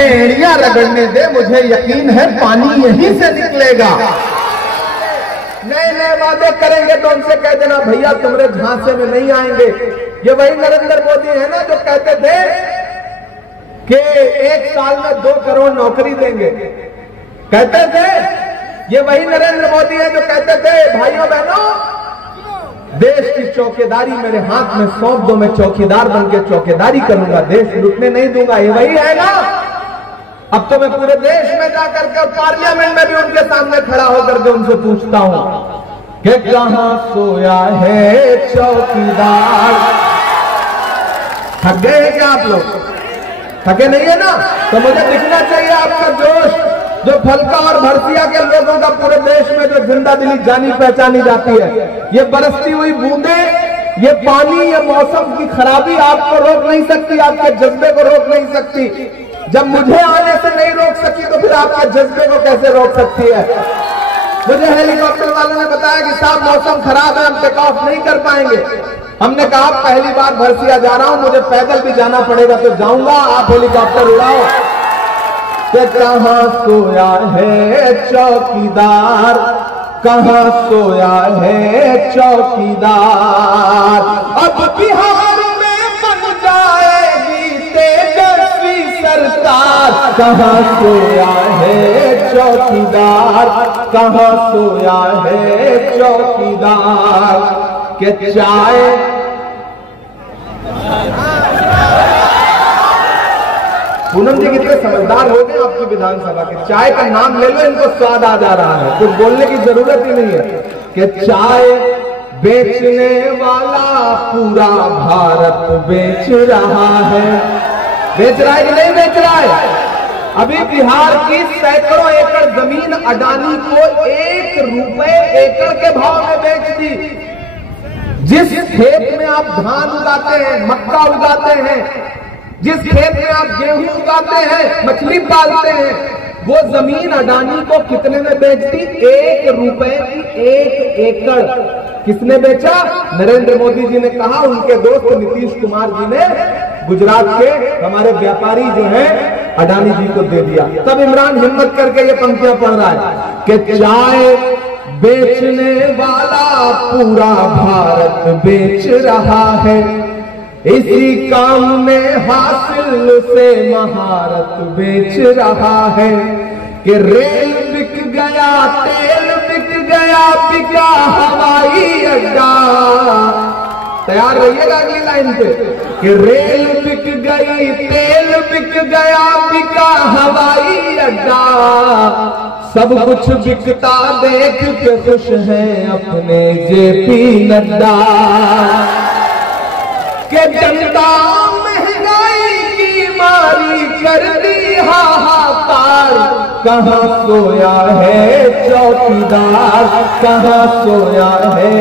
एड़ियां रगड़ने दे, मुझे यकीन है पानी यहीं से निकलेगा। नए नए वादे करेंगे तो उनसे कह देना भैया तुम्हारे झांसे में नहीं आएंगे। ये वही नरेंद्र मोदी है ना जो कहते थे कि 1 साल में 2 करोड़ नौकरी देंगे, कहते थे। ये वही नरेंद्र मोदी है जो कहते थे भाइयों बहनों देश की चौकीदारी मेरे हाथ में सौंप दो, मैं चौकीदार बनकर चौकीदारी करूंगा, देश लुटने नहीं दूंगा। ये वही है ना। अब तो मैं पूरे देश में जाकर के पार्लियामेंट में भी उनके सामने खड़ा होकर के उनसे पूछता हूं कि कहां सोया है चौकीदार। थक गए हैं क्या आप लोग? थके नहीं है ना? तो मुझे दिखना चाहिए आपका जोश, जो फलका और भरसिया के लोगों का पूरे देश में जो जिंदा दिली जानी पहचानी जाती है। ये बरसती हुई बूंदें, ये पानी, ये मौसम की खराबी आपको रोक नहीं सकती, आपके जज्बे को रोक नहीं सकती। जब मुझे आने से नहीं रोक सकी तो फिर आपके जज्बे को कैसे रोक सकती है? मुझे हेलीकॉप्टर वालों ने बताया कि साहब मौसम खराब है, हम टेक ऑफ नहीं कर पाएंगे। हमने कहा पहली बार भरसिया जा रहा हूं, मुझे पैदल भी जाना पड़ेगा तो जाऊंगा, आप हेलीकॉप्टर उड़ाओ। कि कहां सोया है चौकीदार, कहां सोया है चौकीदार। अब बिहार में बन जाएगी तेजस्वी सरकार, कहां सोया है चौकीदार, कहां सोया है चौकीदार। के चाय पूनम जी कितने समझदार हो गए आपकी विधानसभा के। चाय का नाम ले लो, इनको स्वाद आ जा रहा है, कुछ बोलने की जरूरत ही नहीं है। कि चाय बेचने वाला पूरा भारत बेच रहा है। बेच रहा है कि नहीं बेच रहा है? अभी बिहार की सैकड़ों एकड़ जमीन अडानी को 1 रुपए एकड़ के भाव में बेच दी। जिस खेत में आप धान उगाते हैं, मक्का उगाते हैं, जिस खेत में आप गेहूं उगाते हैं, मछली पालते हैं, वो जमीन अडानी को कितने में बेचती? 1 रुपए की 1 एकड़। किसने बेचा? नरेंद्र मोदी जी ने कहा, उनके दोस्त नीतीश कुमार जी ने गुजरात के हमारे व्यापारी जो हैं अडानी जी को दे दिया। तब इमरान हिम्मत करके ये पंक्तियां पढ़ रहा है कि चाय बेचने वाला पूरा भारत बेच रहा है, इसी काम में हासिल से महारत बेच रहा है। कि रेल बिक गया, तेल बिक गया, बिका हवाई अड्डा। तैयार रहिएगा अगली लाइन पे। कि रेल बिक गई, तेल बिक गया, बिका हवाई अड्डा, सब कुछ बिकता देख के खुश हैं अपने जेपी नड्डा। के जनता महंगाई की मारी कर दी हाहाकार, कहां सोया है चौकीदार, कहां सोया है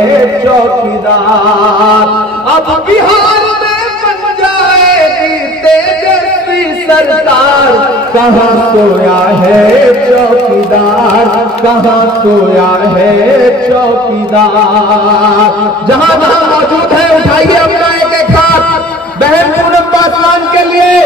चौकीदार। अब बिहार में बन जाएगी तेजस्वी सरकार, कहां सोया है चौकीदार, कहां सोया है चौकीदार। जहां जहां मौजूद है उठाइए अपना एक एक हाथ बहन पूनम पासवान के लिए।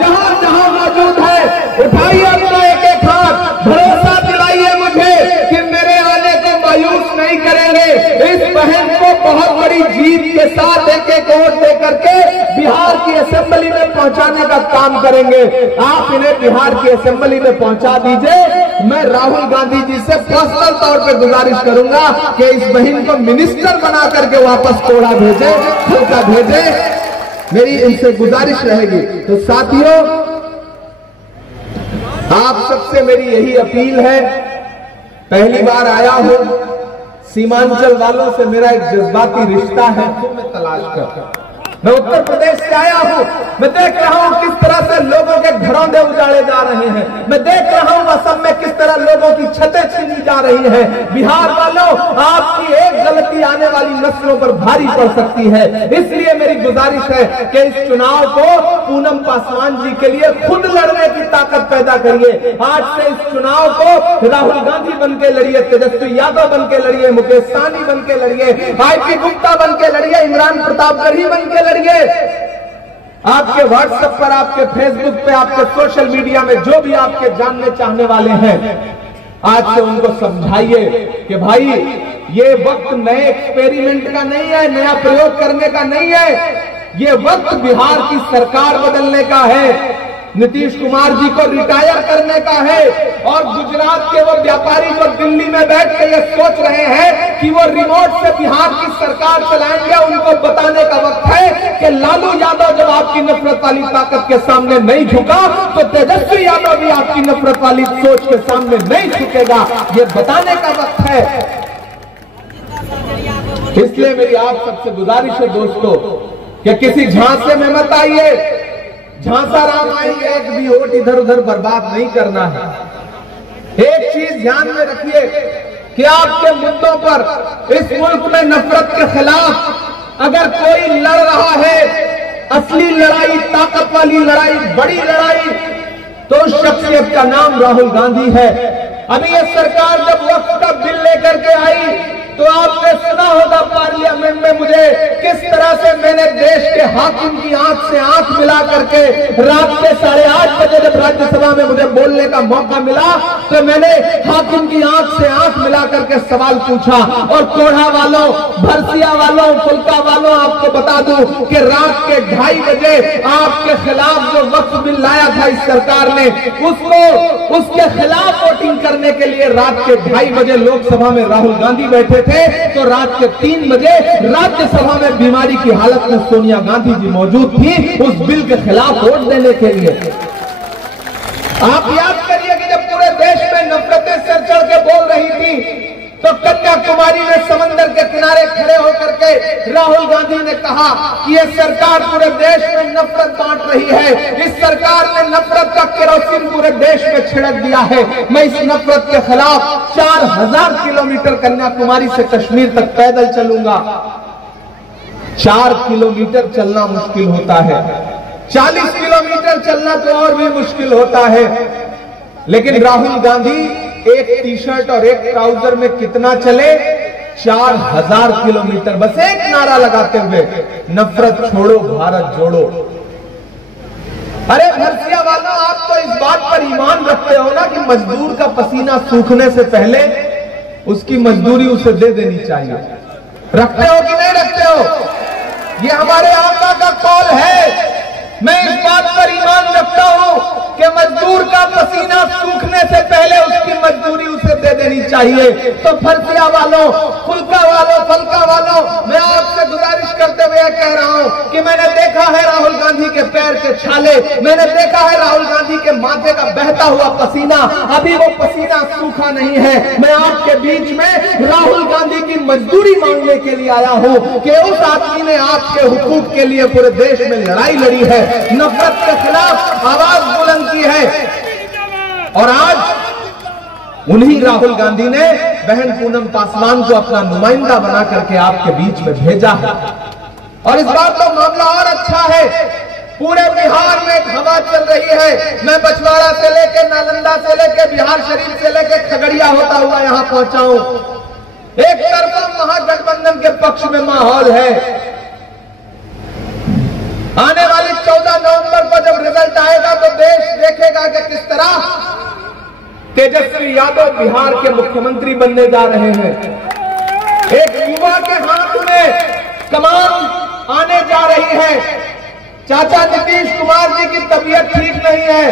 जहां जहां मौजूद है उठाइए अपना एक एक हाथ। भरोसा दिलाइए मुझे कि मेरे आने को मायूस नहीं करेंगे। इस बहन को बहुत बड़ी जीत के साथ एक एक वोट दे करके बिहार की असेंबली में पहुंचाने का काम करेंगे। आप इन्हें बिहार की असेंबली में पहुंचा दीजिए। मैं राहुल गांधी जी से पर्सनल तौर पे गुजारिश करूंगा कि इस बहन को मिनिस्टर बना करके वापस तोड़ा भेजे, हल्का भेजे। मेरी इनसे गुजारिश रहेगी। तो साथियों, आप सबसे मेरी यही अपील है, पहली बार आया हूं, सीमांचल वालों से मेरा एक जज्बाती रिश्ता है, तो मैं तलाश कर। मैं उत्तर प्रदेश से आया हूं, मैं देख रहा हूं किस तरह से लोगों के घरौंदे उजाड़े जा रहे हैं। मैं देख रहा हूं असम में किस तरह लोगों की छतें छीनी जा रही हैं। बिहार वालों, आपकी एक गलती आने वाली नस्लों पर भारी पड़ सकती है। इसलिए मेरी गुजारिश है कि इस चुनाव को पूनम पासवान जी के लिए खुद लड़ने की ताकत पैदा करिए। आज से इस चुनाव को राहुल गांधी बन के लड़िए, तेजस्वी यादव बन के लड़िए, मुकेश सहनी बन के लड़िए, आईपी गुप्ता बन के लड़िए, इमरान प्रतापगढ़ी बन के लड़िए। आपके व्हाट्सएप पर, आपके फेसबुक पे, आपके सोशल मीडिया में जो भी आपके जानने चाहने वाले हैं, आज से उनको समझाइए कि भाई ये वक्त नए एक्सपेरिमेंट का नहीं है, नया प्रयोग करने का नहीं है। ये वक्त बिहार की सरकार बदलने का है, नीतीश कुमार जी को रिटायर करने का है, और गुजरात के वो व्यापारी जो दिल्ली में बैठ के ये सोच रहे हैं कि वो रिमोट से बिहार की सरकार चलाएंगे, उनको बताने का वक्त है कि लालू यादव जब आपकी नफरत वाली ताकत के सामने नहीं झुका, तो तेजस्वी यादव भी आपकी नफरत वाली सोच के सामने नहीं झुकेगा। ये बताने का वक्त है। इसलिए मेरी आप सबसे गुजारिश है दोस्तों कि किसी झांसे में मत आइए। झांसा राम आई, एक भी वोट इधर उधर बर्बाद नहीं करना है। एक चीज ध्यान में रखिए कि आपके मुद्दों पर, इस मुल्क में नफरत के खिलाफ अगर कोई लड़ रहा है, असली लड़ाई, ताकत वाली लड़ाई, बड़ी लड़ाई, तो उस शख्सियत का नाम राहुल गांधी है। अभी ये सरकार जब वक्त का बिल लेकर के आई तो आपने सुना होगा पार्लियामेंट में मुझे किस तरह से मैंने देश के हाकिम की आंख से आंख मिला करके रात के 8:30 बजे जब राज्यसभा में मुझे बोलने का मौका मिला, तो मैंने हाकिम की आंख से आंख मिला करके सवाल पूछा। और कोढ़ा वालों, भरसिया वालों, फुल्का वालों, आपको बता दूं कि रात के 2:30 बजे आपके खिलाफ जो वक्त बिल लाया था इस सरकार ने, उसके खिलाफ वोटिंग करने के लिए रात के 2:30 बजे लोकसभा में राहुल गांधी बैठे थे, तो रात के 3 बजे राज्यसभा में बीमारी की हालत में सोनिया गांधी जी मौजूद थी उस बिल के खिलाफ वोट देने के लिए। आप याद करिए कि जब पूरे देश में नफरतें सिर चढ़ के बोल रही थी, तो कन्याकुमारी में समंदर के किनारे खड़े होकर के राहुल गांधी ने कहा कि यह सरकार पूरे देश में नफरत बांट रही है, इस सरकार ने नफरत का केरोसिन पूरे देश में छिड़क दिया है। मैं इस नफरत के खिलाफ 4000 किलोमीटर कन्याकुमारी से कश्मीर तक पैदल चलूंगा। 4 किलोमीटर चलना मुश्किल होता है, 40 किलोमीटर चलना तो और भी मुश्किल होता है। लेकिन राहुल गांधी एक टी-शर्ट और एक ट्राउजर में कितना चले? 4000 किलोमीटर, बस एक नारा लगाते हुए, नफरत छोड़ो भारत जोड़ो। अरे भरसिया वालों, आप तो इस बात पर ईमान रखते हो ना कि मजदूर का पसीना सूखने से पहले उसकी मजदूरी उसे दे देनी चाहिए। रखते हो कि नहीं रखते हो? ये हमारे आका का कौल है। मैं इस बात पर ईमान रखता हूं कि मजदूर का पसीना सूखने से पहले उसकी मजदूरी उसे दे देनी चाहिए। तो फरसिया वालों, फुल्का वालों, फलका वालों, मैं आपसे गुजारिश करते हुए कह रहा हूं कि मैंने देखा है राहुल गांधी के पैर के छाले, मैंने देखा है राहुल गांधी के माथे का बहता हुआ पसीना। अभी वो पसीना सूखा नहीं है। मैं आपके बीच में राहुल गांधी की मजदूरी मांगने के लिए आया हूं कि उस आदमी ने आपके हुकूक के लिए पूरे देश में लड़ाई लड़ी है, नफरत के खिलाफ आवाज बुलंद की है, और आज उन्हीं राहुल गांधी ने बहन पूनम पासवान को अपना नुमाइंदा बना करके आपके बीच में भेजा है। और इस बार तो मामला और अच्छा है, पूरे बिहार में एक हवा चल रही है। मैं बछवाड़ा से लेकर, नालंदा से लेकर, बिहार शरीफ से लेकर खगड़िया होता हुआ यहां पहुंचा हूं। एक तरफा महागठबंधन के पक्ष में माहौल है। आने वाली 14 नवंबर को जब रिजल्ट आएगा तो देश देखेगा कि किस तरह तेजस्वी यादव बिहार के मुख्यमंत्री बनने जा रहे हैं। एक युवा के हाथ में कमान आने जा रही है। चाचा नीतीश कुमार जी की तबीयत ठीक नहीं है,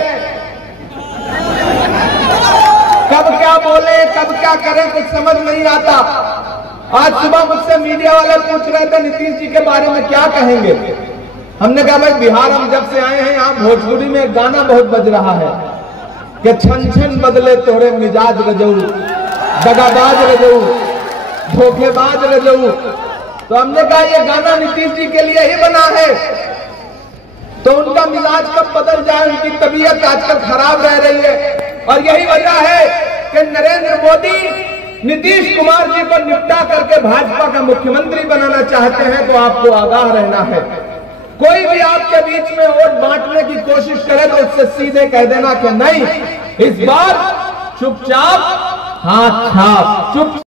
कब क्या बोले, कब क्या करें, कुछ समझ नहीं आता। आज सुबह मुझसे मीडिया वाले पूछ रहे थे नीतीश जी के बारे में क्या कहेंगे। हमने कहा भाई बिहार हम जब से आए हैं, यहाँ भोजपुरी में एक गाना बहुत बज रहा है कि छन छन बदले तोरे मिजाज रजऊ, दगाबाज रजऊ, धोखेबाज रजऊ। तो हमने कहा ये गाना नीतीश जी के लिए ही बना है। तो उनका मिजाज कब बदल जाए, उनकी तबीयत आजकल खराब रह रही है। और यही वजह है कि नरेंद्र मोदी नीतीश कुमार जी को निपटा करके भाजपा का मुख्यमंत्री बनाना चाहते हैं। तो आपको आगाह रहना है, कोई भी आपके बीच में वोट बांटने की कोशिश करे तो उससे सीधे कह देना कि नहीं, इस बार चुपचाप हाथ छाप, चुप